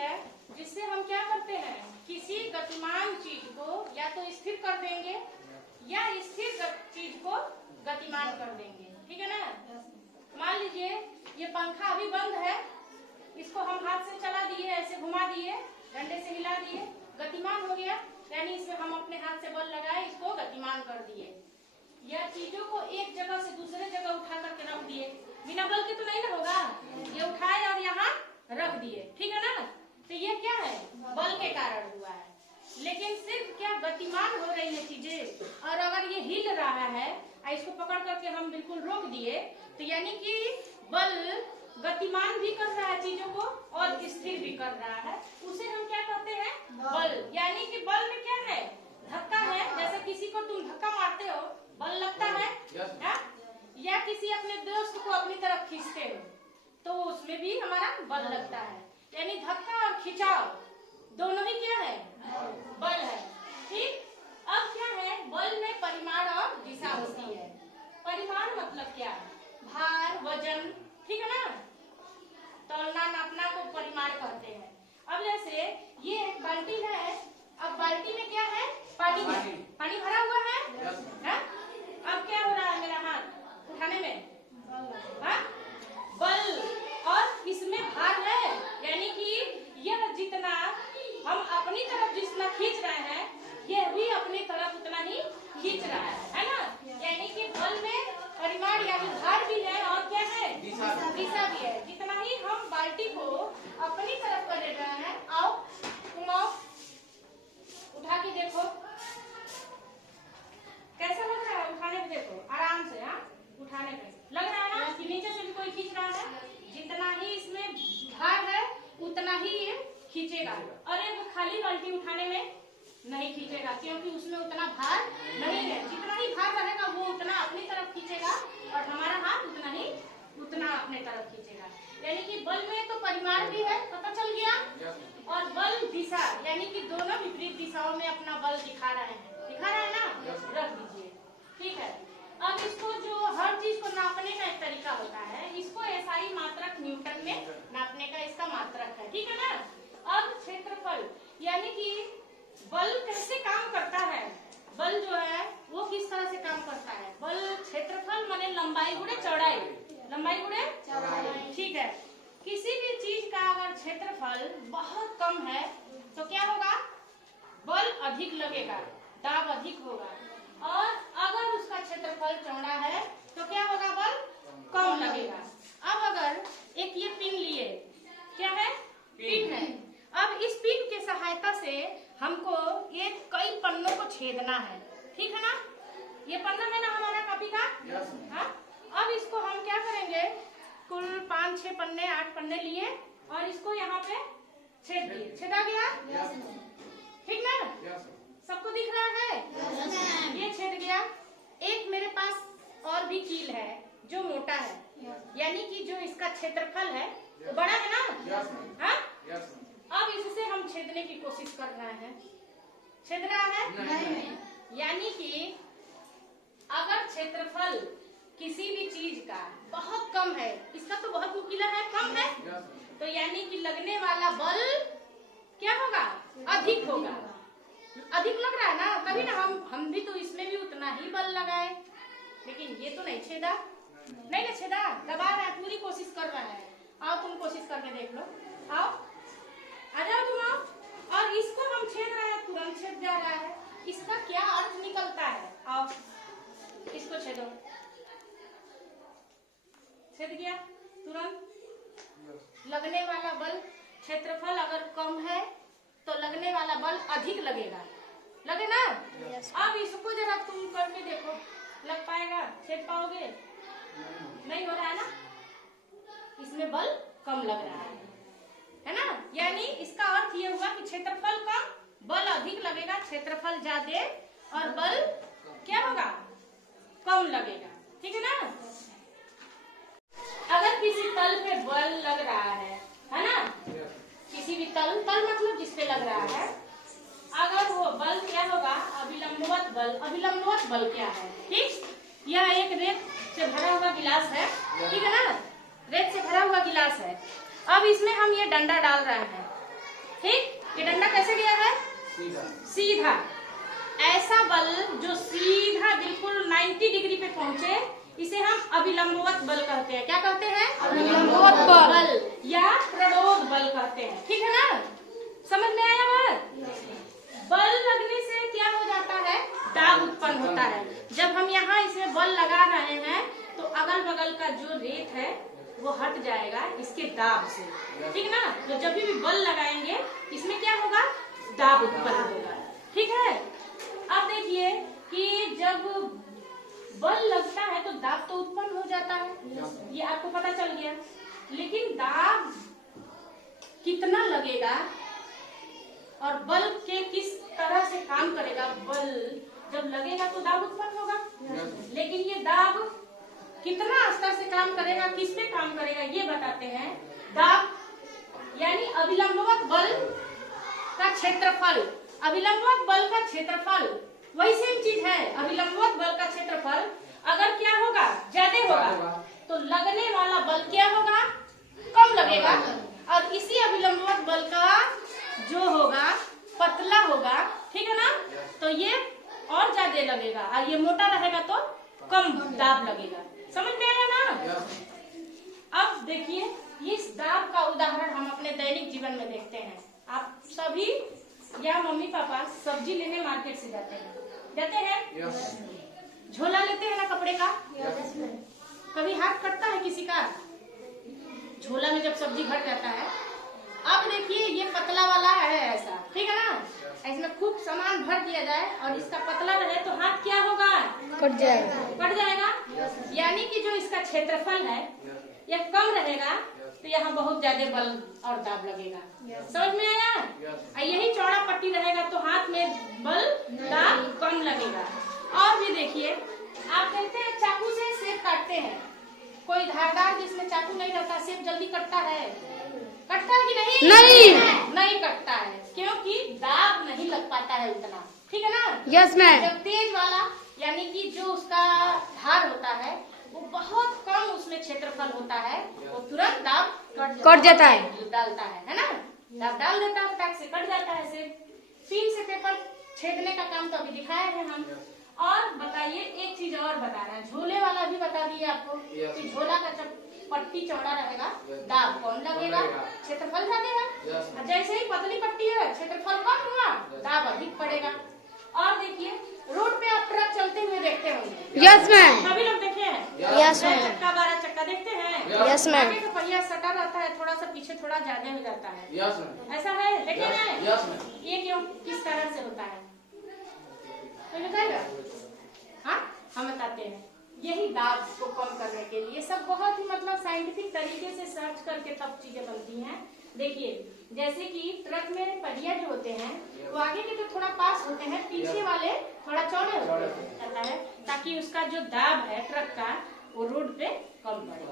है जिससे हम क्या करते हैं, किसी गतिमान चीज को या तो स्थिर कर देंगे या स्थिर चीज को गतिमान कर देंगे। ठीक है ना। मान लीजिए ये पंखा अभी बंद है, इसको हम हाथ से चला दिए, ऐसे घुमा दिए, डंडे से हिला दिए, गतिमान हो गया, यानी इसमें हम अपने हाथ से बल लगाए, इसको गतिमान कर दिए। या चीजों को एक जगह से दूसरे जगह उठा करके रख दिए, बिना बल के तो नहीं ना होगा, ये उठाए और यहाँ रख दिए। ठीक है ना। तो ये क्या है, बल के कारण हुआ है। लेकिन सिर्फ क्या गतिमान हो रही है चीजें, और अगर ये हिल रहा है और इसको पकड़ करके हम बिल्कुल रोक दिए, तो यानी कि बल गतिमान भी कर रहा है चीजों को और स्थिर भी कर रहा है, उसे हम क्या कहते हैं, बल। यानी कि बल में क्या है, धक्का है। जैसे किसी को तुम धक्का मारते हो, बल लगता है, या किसी अपने दोस्त को अपनी तरफ खींचते हो तो उसमें भी हमारा बल लगता है। यानी धक्का और खिंचाव दोनों ही क्या है, बल है। ठीक। अब क्या है, बल में परिमाण और दिशा होती है। परिमाण मतलब क्या, भार, वजन। ठीक है ना। तौलना नापना को परिमाण कहते हैं। अब जैसे ये एक बाल्टी है, अब बाल्टी में क्या है, पानी है, पानी भरा हुआ है। अब क्या हो रहा है मेरा हाथ उठाने में, बल, और इसमें भार है। यानी कि यह जितना हम अपनी तरफ जितना खींच रहे हैं, यह भी अपनी तरफ उतना ही खींच रहा है ना। यानी कि बल में परिमाण यानी भार भी है और क्या है, दिशा भी है। जितना ही हम बाल्टी को अपनी तरफ कर रहे हैं, आओ तुम आओ, उठा के देखो कैसा लग रहा है, उठाने में देखो आराम से। हाँ, उठाने में लग रहा है ना कि नीचे से भी कोई खींच रहा है। जितना ही इसमें भार है उतना ही ये खींचेगा। और एक खाली बाल्टी उठाने में नहीं खींचेगा, क्योंकि उसमें उतना भार नहीं है। जितना ही भार रहेगा वो उतना अपनी तरफ खींचेगा और हमारा हाथ उतना अपने तरफ खींचेगा। यानी कि बल में तो परिमाण भी है, पता चल गया, और बल दिशा यानी कि दोनों विपरीत दिशाओं में अपना बल दिखा रहे हैं ना। रख दीजिए। ठीक है। अब इसको जो हर चीज को नापने का एक तरीका होता है, इसको एसआई मात्रक न्यूटन में नापने का इसका मात्रक है। ठीक है ना। अब क्षेत्रफल यानी कि बल कैसे काम करता है, बल जो है वो किस तरह से काम करता है। बल क्षेत्रफल माने लंबाई गुणे चौड़ाई, लंबाई गुणे चौड़ाई। ठीक है। किसी भी चीज का अगर क्षेत्रफल बहुत कम है तो क्या होगा, बल अधिक लगेगा, दाब अधिक होगा। और अगर उसका क्षेत्रफल चौड़ा है तो क्या होगा, बल कम लगेगा। अब अगर एक ये पिन लिए, क्या है, पिन है। अब इस पिन के सहायता से हमको ये कई पन्नों को छेदना है। ठीक है ना। ये पन्ना है ना हमारा कॉपी का। हाँ। अब इसको हम क्या करेंगे, कुल 5-6 पन्ने 8 पन्ने लिए और इसको यहाँ पे छेद दिए। छेदा गया, ठीक ना, सबको दिख रहा है। ये छेद गया। एक मेरे पास और भी कील है जो मोटा है, यानी कि जो इसका क्षेत्रफल है वो बड़ा है ना। हाँ। अब इससे हम छेदने की कोशिश कर रहे हैं, छेद रहा है नहीं। यानी कि अगर क्षेत्रफल किसी भी चीज का बहुत कम है, इसका तो बहुत नुकीला है, कम है, तो यानी कि लगने वाला बल क्या होगा, अधिक होगा। अधिक लग रहा है ना, तभी ना हम भी तो इसमें भी उतना ही बल लगाए, लेकिन ये तो नहीं छेदा, नहीं ना छेदा, दबा रहा है, पूरी कोशिश कर रहा है। आओ तुम कोशिश करके देख लो, आओ आ जाओ तुम आओ। और इसको हम छेद रहे हैं, तुरंत छेद जा रहा है। इसका क्या अर्थ निकलता है, आओ इसको छेदो, छेद गया तुरंत। लगने वाला बल, क्षेत्रफल अगर कम है तो लगने वाला बल अधिक लगेगा, लगे ना। अब इसको जरा तुम करके देखो, लग पाएगा, छेद पाओगे, नहीं हो रहा है ना, इसमें बल कम लग रहा है ना। यानी इसका अर्थ ये हुआ कि क्षेत्रफल कम, बल अधिक लगेगा, क्षेत्रफल ज्यादा और बल क्या होगा, कम लगेगा। ठीक है ना। अगर किसी तल पे बल लग रहा है ना, किसी भी तल मतलब जिसपे लग रहा है, अगर वो बल क्या होगा, अभिलंबवत बल। अभिलंबवत बल क्या है, ठीक, यह एक रेत से भरा हुआ गिलास है, ठीक है ना, रेत से भरा हुआ गिलास है। अब इसमें हम ये डंडा डाल रहे हैं, ठीक, ये डंडा कैसे गया है? सीधा। ऐसा बल जो सीधा बिल्कुल 90 डिग्री पे पहुंचे, इसे हम अभिलंबवत बल कहते हैं। क्या कहते हैं? अभिलंबवत बल या प्रणोद बल कहते हैं। ठीक है ना, समझ में आया बात? बल लगने से क्या हो जाता है? दाब उत्पन्न होता है। जब हम यहाँ इसमें बल लगा रहे हैं तो अगल बगल का जो रेत है वो हट जाएगा इसके दाब से, ठीक ना। तो जब भी बल लगाएंगे इसमें क्या होगा? दाब उत्पन्न होगा। ठीक है, अब देखिए कि जब बल लगता है तो दाब तो उत्पन्न हो जाता है, ये आपको पता चल गया। लेकिन दाब कितना लगेगा और बल के किस तरह से काम करेगा, बल जब लगेगा तो दाब उत्पन्न होगा, लेकिन ये दाब कितना स्तर से काम करेगा, किस पे काम करेगा, ये बताते हैं। दाब यानी अभिलंबवत बल का क्षेत्रफल, अभिलंबवत बल का क्षेत्रफल वही सेम चीज है। अभिलंबवत बल का क्षेत्रफल अगर क्या होगा? ज्यादा होगा तो लगने वाला बल क्या होगा? कम लगेगा। और इसी अभिलंबवत बल का जो होगा पतला होगा, ठीक है ना, तो ये और ज्यादा लगेगा, और ये मोटा रहेगा तो कम दाब लगेगा। समझ में आया ना? अब देखिए इस दाब का उदाहरण हम अपने दैनिक जीवन में देखते हैं। आप सभी या मम्मी पापा सब्जी लेने मार्केट से जाते हैं, झोला लेते हैं ना कपड़े का, कभी हाथ कटता है किसी का झोला में जब सब्जी भर जाता है। अब देखिए ये पतला वाला है ऐसा, ठीक है ना, इसमें खूब सामान भर दिया जाए और इसका पतला रहे तो हाथ क्या होगा? कट जाएगा। यानी कि जो इसका क्षेत्रफल है यह कम रहेगा तो यहाँ बहुत ज्यादा बल और दाब लगेगा। समझ में आया? यही चौड़ा पट्टी रहेगा तो हाथ में बल दाब कम लगेगा। और भी देखिए, आप देखते हैं चाकू से सेब काटते हैं, कोई धारदार जिसमें चाकू नहीं रहता सेब जल्दी कटता है कि नहीं? नहीं कटता है, क्योंकि दाब नहीं लग पाता है उतना, ठीक है ना। Yes ma'am. जब तेज वाला यानी कि जो उसका धार होता है वो बहुत कम उसमें क्षेत्रफल होता है, वो तुरंत दाब कट जाता है, डालता है ना, दाब डाल देता है, फटाक से कट जाता है। सेब पिन से पेपर छेदने का काम तो अभी दिखाया है हम। और बताइए एक चीज और बता रहे हैं, झोले वाला भी बता दिए आपको कि झोला का जब पट्टी चौड़ा रहेगा दाब कम लगेगा, क्षेत्रफल ज्यादा है। जैसे ही पतली पट्टी है क्षेत्रफल कम हुआ, दाब अधिक पड़ेगा। और देखिए रोड पे आप ट्रक चलते हुए देखते होंगे। Yes ma'am. सभी लोग देखे हैं? Yes ma'am. चक्का 12 चक्का देखते हैं? Yes ma'am. आगे का पहिया सटा रहता है, थोड़ा सा पीछे थोड़ा ज्यादा हो जाता है। Yes ma'am. ऐसा है, देखे हैं? Yes ma'am. ये क्यों, किस तरह से होता है तो बताएगा? हाँ, हम बताते हैं। यही दाब को कम करने के लिए सब बहुत ही मतलब साइंटिफिक तरीके से सर्च करके तब चीजें बनती हैं। देखिए जैसे कि ट्रक में पहिया जो होते हैं वो आगे के तो थोड़ा पास होते हैं, पीछे वाले थोड़ा चौड़े होते हैं, ताकि उसका जो दाब है ट्रक का वो रोड पे कम पड़े।